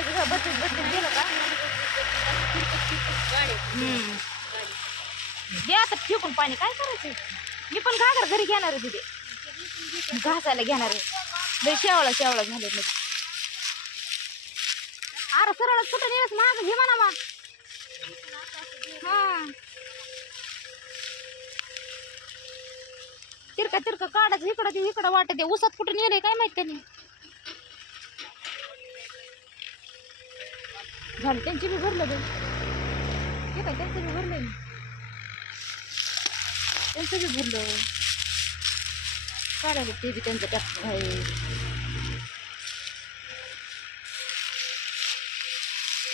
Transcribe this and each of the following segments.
इथूनच गेलं का हम्म. दे आता फेकून पाणी. काय करायचं मी पण घागर घरी घेणार आहे तिथे. घासायला घेणार आहे. लय शेवळा शेवळा झाले मध्ये. अरे सरळ कुठं नेस महाग घे म्हणा मग. हा. तिरका तिरका काढायचं. इकडं ते इकडं वाटत ते उसात कुठं नेलंय काय माहीत त्यांनी? झालं त्यांची बी भरलं बे हे काय त्यांचं बी भरलं. त्यांचं बी भरलं. काढायला ते बी त्यांचं जास्त आहे.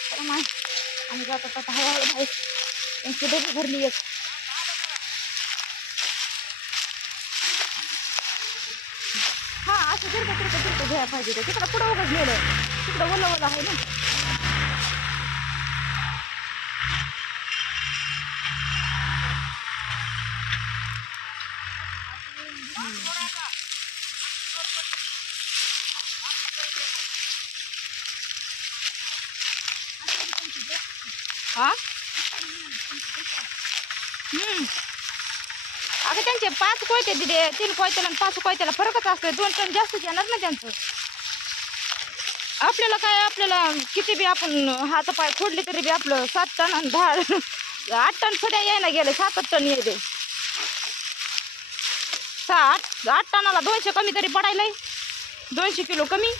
चला माय आम्ही जातो आता हळूहळू त्यांची डबी भरली एक. हा असं जर का तिकडं तिकडं घ्यायला पाहिजे तिकडं पुढं उघड गेलं. तिकडं ओलं ओला आहे ना. हा अगं त्यांचे पाच कोयते दिले. तीन कोयत्याला आणि पाच कोयत्याला फरकच असतोय. दोन टन जास्तच येणार ना त्यांचं. आपल्याला काय आपल्याला किती बी आपण हात पाय फोडले तरी बी आपलं सात टन आणि दहा आठ टन सध्या यायला गेले. सातच टन येते सहा आठ आठ टनाला दोनशे कमी तरी पडायलाय दोनशे किलो कमी.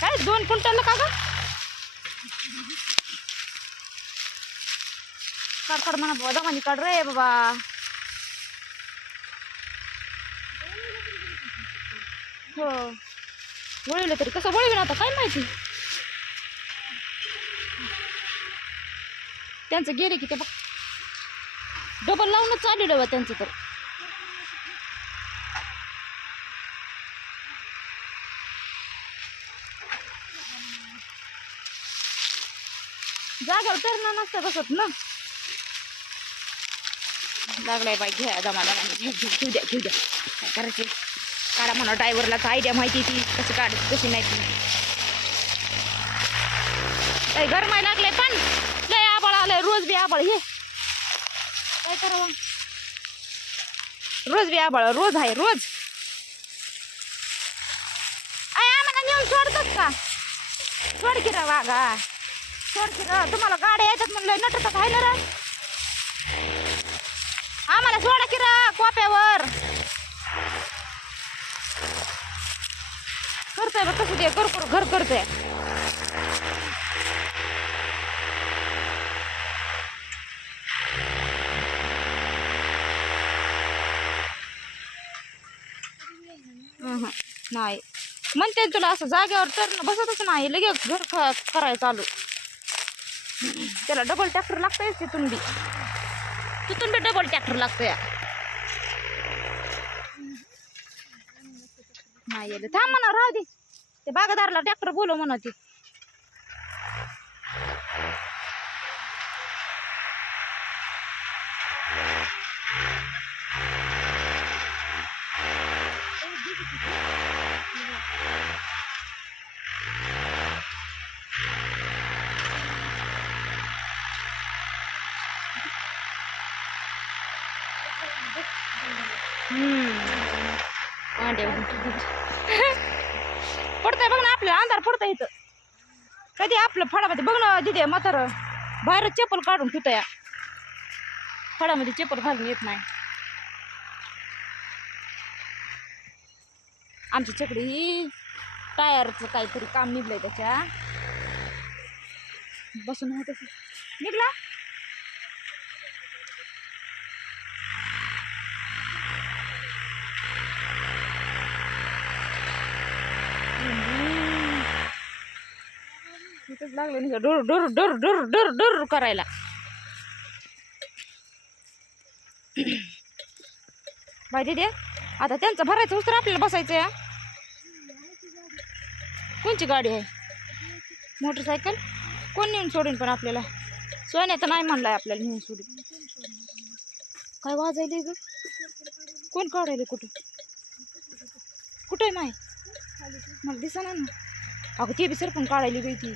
काय दोन क्विंटल का ग? काढ काढ म्हणा बाबा दमानी काढ रे बाबा. हो. वळवलं तरी कसं वळविलं आता काय माहिती? त्यांचं गेले की ते बघ. डबल लावूनच चालू बा त्यांचं तर. जाग्यावर तर नसतं बसत ना. लागलाय बाई घ्या जमाला घेऊ घेऊ द्या घेऊ द्या. काय करायचे? काढा म्हणा ड्रायव्हरला तर आयडिया माहिती ती कसं काढायची कशी नाही ती. गरमाय लागले पण लय आबाळ आलंय रोज बी आबाळ हे. काय करावं? रोज बी आबाळ रोज आहे रोज. आय आम्हाला नेऊन सोडतात का? सोड किरा वागा की तुम्हाला गाड्या यायच्यात म्हणलं नटतात आहे ना आम्हाला सोडा की रा कोप्यावर. करतोय बघ कसं ते कर कर घर करतोय. नाही. म्हणते ना तुला असं जागेवर तर बसतच नाही. लगेच घर करायला चालू. त्याला डबल ट्रॅक्टर लागतंय तिथून बी तिथून बी डबल ट्रॅक्टर लागतंय. नाही थांब म्हणा राहू दे. ते बागादारला ट्रॅक्टर बोलव म्हणा ते. पडतंय बघ ना आपल्याला अंधार पडतंय इथं. कधी आपलं फळामध्ये बघ ना दिदे म्हातार. बाहेर चप्पल काढून ठेवतोय. फळामध्ये चप्पल घालून येत नाही. आमची चकडी टायरचं काहीतरी काम निघलंय त्याच्या. बसून आहे तसं निघला? इथंच लागलं नाही door door door door door door करायला. बाय दे आता त्यांचं भरायचं उस्तर आपल्याला बसायचं आहे कोणची गाडी आहे? मोटरसायकल? कोण नेऊन सोडून पण आपल्याला? सोन्या तर नाही म्हणलाय आपल्याला नेऊन सोडून. काय वाजायला ग? कोण काढायले कुठं? कुठे नाही मला दिसा ना. अगं ते बी सरपण काढायली गई ती.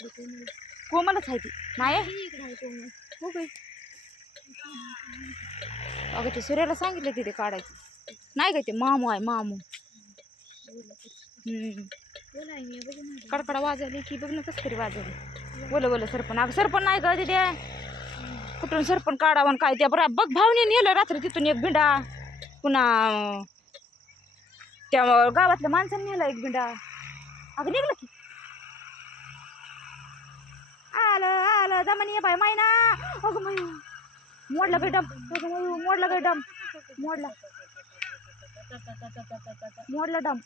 कोमलच आहे ती. नाही आहे? हो बाई अगं ते सूर्याला सांगितलं तिथे काढायचं. नाही काय ते मामू आहे मामू. कडकडा वाजवली की बघ ना कसं तरी वाजवली. बोल बोल सरपण. अगं सरपण नाही का तिथे कुठून सरपण काढावं काय त्या बरं. बघ भावने नेलं रात्री तिथून एक भिंडा. पुन्हा त्या गावातल्या माणसाने नेला एक भिंडा. अगं निघलं की आलं आलं जमानी ये बाय मायना. अगं मयू मोडला काय डम? अगं मयू मोडला काय डम? मोडला. मोडला डम.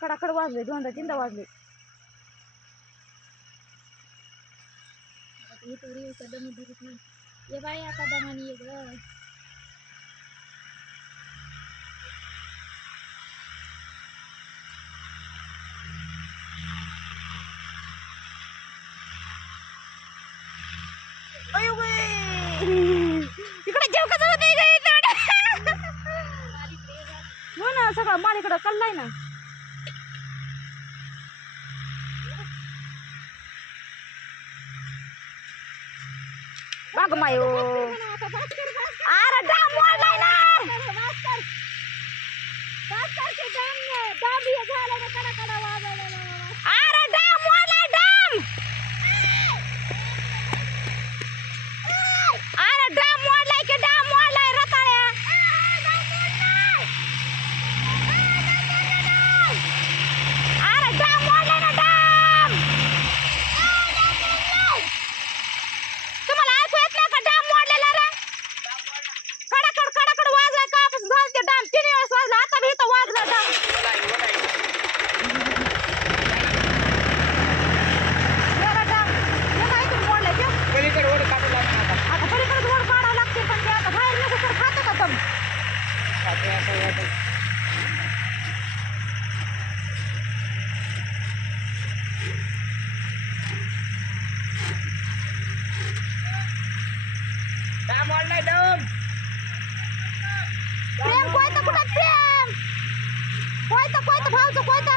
कडाकड वाजले दोनदा तीनदा वाजले. ये बाई आता दमानी ये ग अयो इकडे जेव कसं होते हो ना सगळं ना बघ मायो अरे डाम वाढलाय ना अरे डाम वाढलाय डाम अरे डाम वाढलाय की डाम वाढलाय रताळ्या अरे डाम वाढलाय ना डाम तुम्हाला ऐकू येत नाही का डाम वाढलेला रे कडाकड कडाकड वाजलाय कापासून झालं ते डाम तीन वेळेस वाजला आता बी इथं वाजला डाम जरा डाम हे काय इथून मोडलंय ते? पलीकडे वर काढू लागला आता. आता पलीकडे वर काढावं लागते पण ते आता बाहेर नको तर खातं का दम आता असं वाटतं. डाम वाढलाय डाम प्रेम कोयता कुठं प्रेम? कोयता कोयता भावचं कोयता?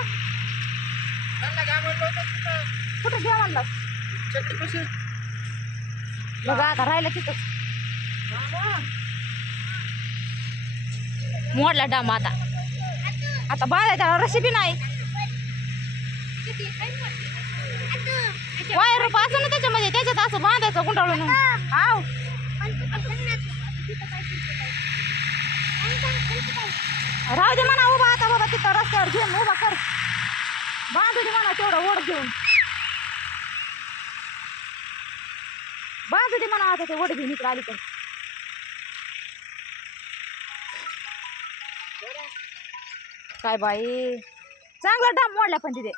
त्यांना काय म्हणलं होतं तिथं? कुठं म्हणलं. बघा आता राहिलं तिथं. मामा. मोडला डाम आता. आता बाळा त्याला रेसिपी नाही. वायरपासून त्याच्यामध्ये त्याच्यात असं बांधायचं गुंडाळून. आव राहू दे म्हणा उभा आता बाबा तिथं रस्त्यावर घेऊन उभा कर. बांधू दे म्हणा तेवढं ओढ घेऊन. बांधू दे म्हणा आता ते ओढ घेऊन इकडे आली तर काय बाई? चांगला डाम मोडला पण तिथे.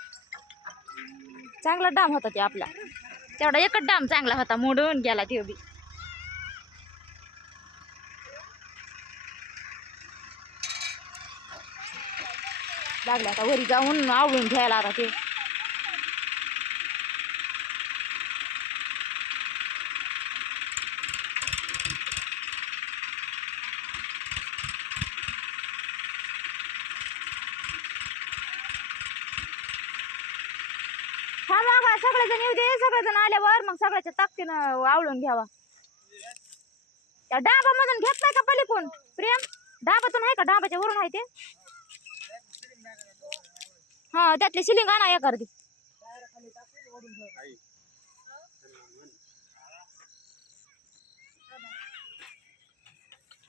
चांगला डाम होता ते आपला. तेवढा एकच डाम चांगला होता मोडून गेला ते बी. लागला आता वरी जाऊन आवडून घ्यायला आता ते. थांबा सगळेजण येऊ दे सगळेजण आल्यावर मग सगळ्याच्या ताकदीनं आवळून घ्यावा. त्या डाबामधून घेतलाय का पलीकून प्रेम डाबातून आहे का? डाबाच्या वरून आहे ते? हा त्यातली सिलिंग आणा एक अर्धी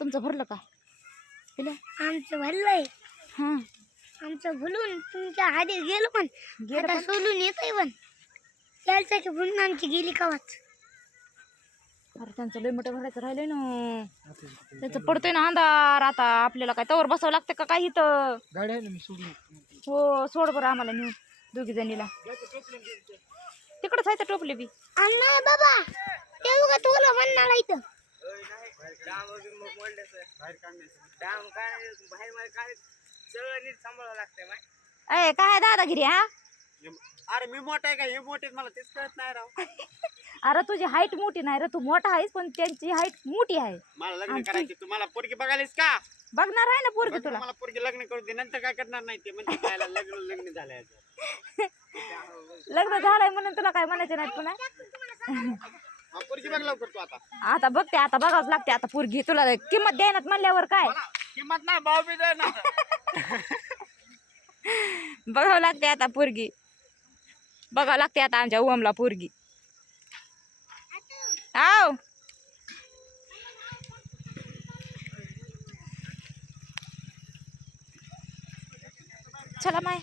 तुमचं भरलं का? आमचं भरलंय. हा. आमचं भुलून तुमच्या हाती गेलो पण आता? सोलून येतंय पण. त्याचं की भुलून आमची गेली कावाच? अरे त्यांचं लय मोठं भरायचं राहिलंय ना. त्याचं पडतोय ना अंधार. आता आपल्याला काय तवर बसावं लागतं का काही इथं? गाडी आहे ना मी सोडून हो सोड बरं आम्हाला नेऊन दोघी जणीला. तिकडंच आहे तर टोपले बी. अण्णा बाबा ते उगा तुला म्हणणार इथं. अय काय दादागिरी हा? अरे मी मोठा आहे का? हे मोठे मला तेच कळत नाही राव. अरे तुझी हाईट मोठी नाही रे तू मोठा आहेस पण त्यांची हाईट मोठी आहे. मला लग्न करायचे तुम्हाला पोरगी बघायलीस का? बघणार आहे ना पोरगी तुला. मला पोरगी लग्न करू दे नंतर काय करणार नाही ते म्हणजे काय लग्न लग्न झालंय आता. लग्न झालंय म्हणून तुला काय म्हणायचं नाही पुन्हा? हा, पोरगी बघ लवकर तू आता. आता बघते आता बघावंच लागते आता पोरगी तुला किंमत द्यायनात म्हणल्यावर काय? मला किंमत नाही भाऊ बी जाय ना बघावं लागते आता पोरगी. बघावं लागते आता आमच्या ओमला पोरगी. आव चला माय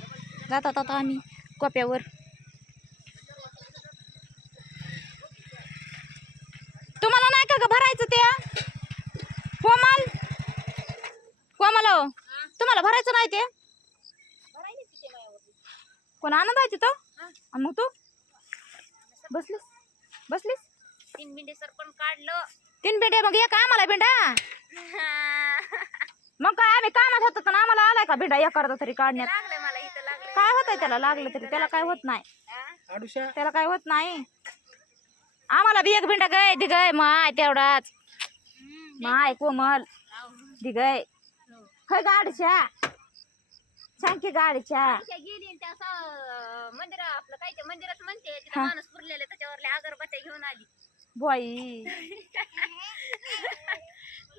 जातात आता आम्ही कोप्यावर. तुम्हाला नाही का ग भरायचं ते? कोमल कोमल. तुम्हाला भरायचं नाही ते? कोण आनंद आहे तिथं? मग तू? बसलीस? बसलीस? तीन मिनिटे सर पण काढलं. तीन बेंडे मग एक आम्हाला बेंडा मग काय आम्ही कामात होतो तर आम्हाला आलाय का बेंडा एक करता तरी काढण्यात? लागलं मला इथं लागलं काय होतंय त्याला? लागलं तरी. त्याला काय होत नाही. आडुशा? त्याला काय होत नाही. आम्हाला बी एक बेंडा गय दिगय माय तेवढाच. माय कोमल दिगय. खय गाडच्या सांग की गाडच्या त्या गेली त्या मंदिर आपलं काय ते मंदिरात म्हणते हा. तिथं माणूस पुरलेलं त्याच्यावरल्या अगरबत्त्या घेऊन आली. बाई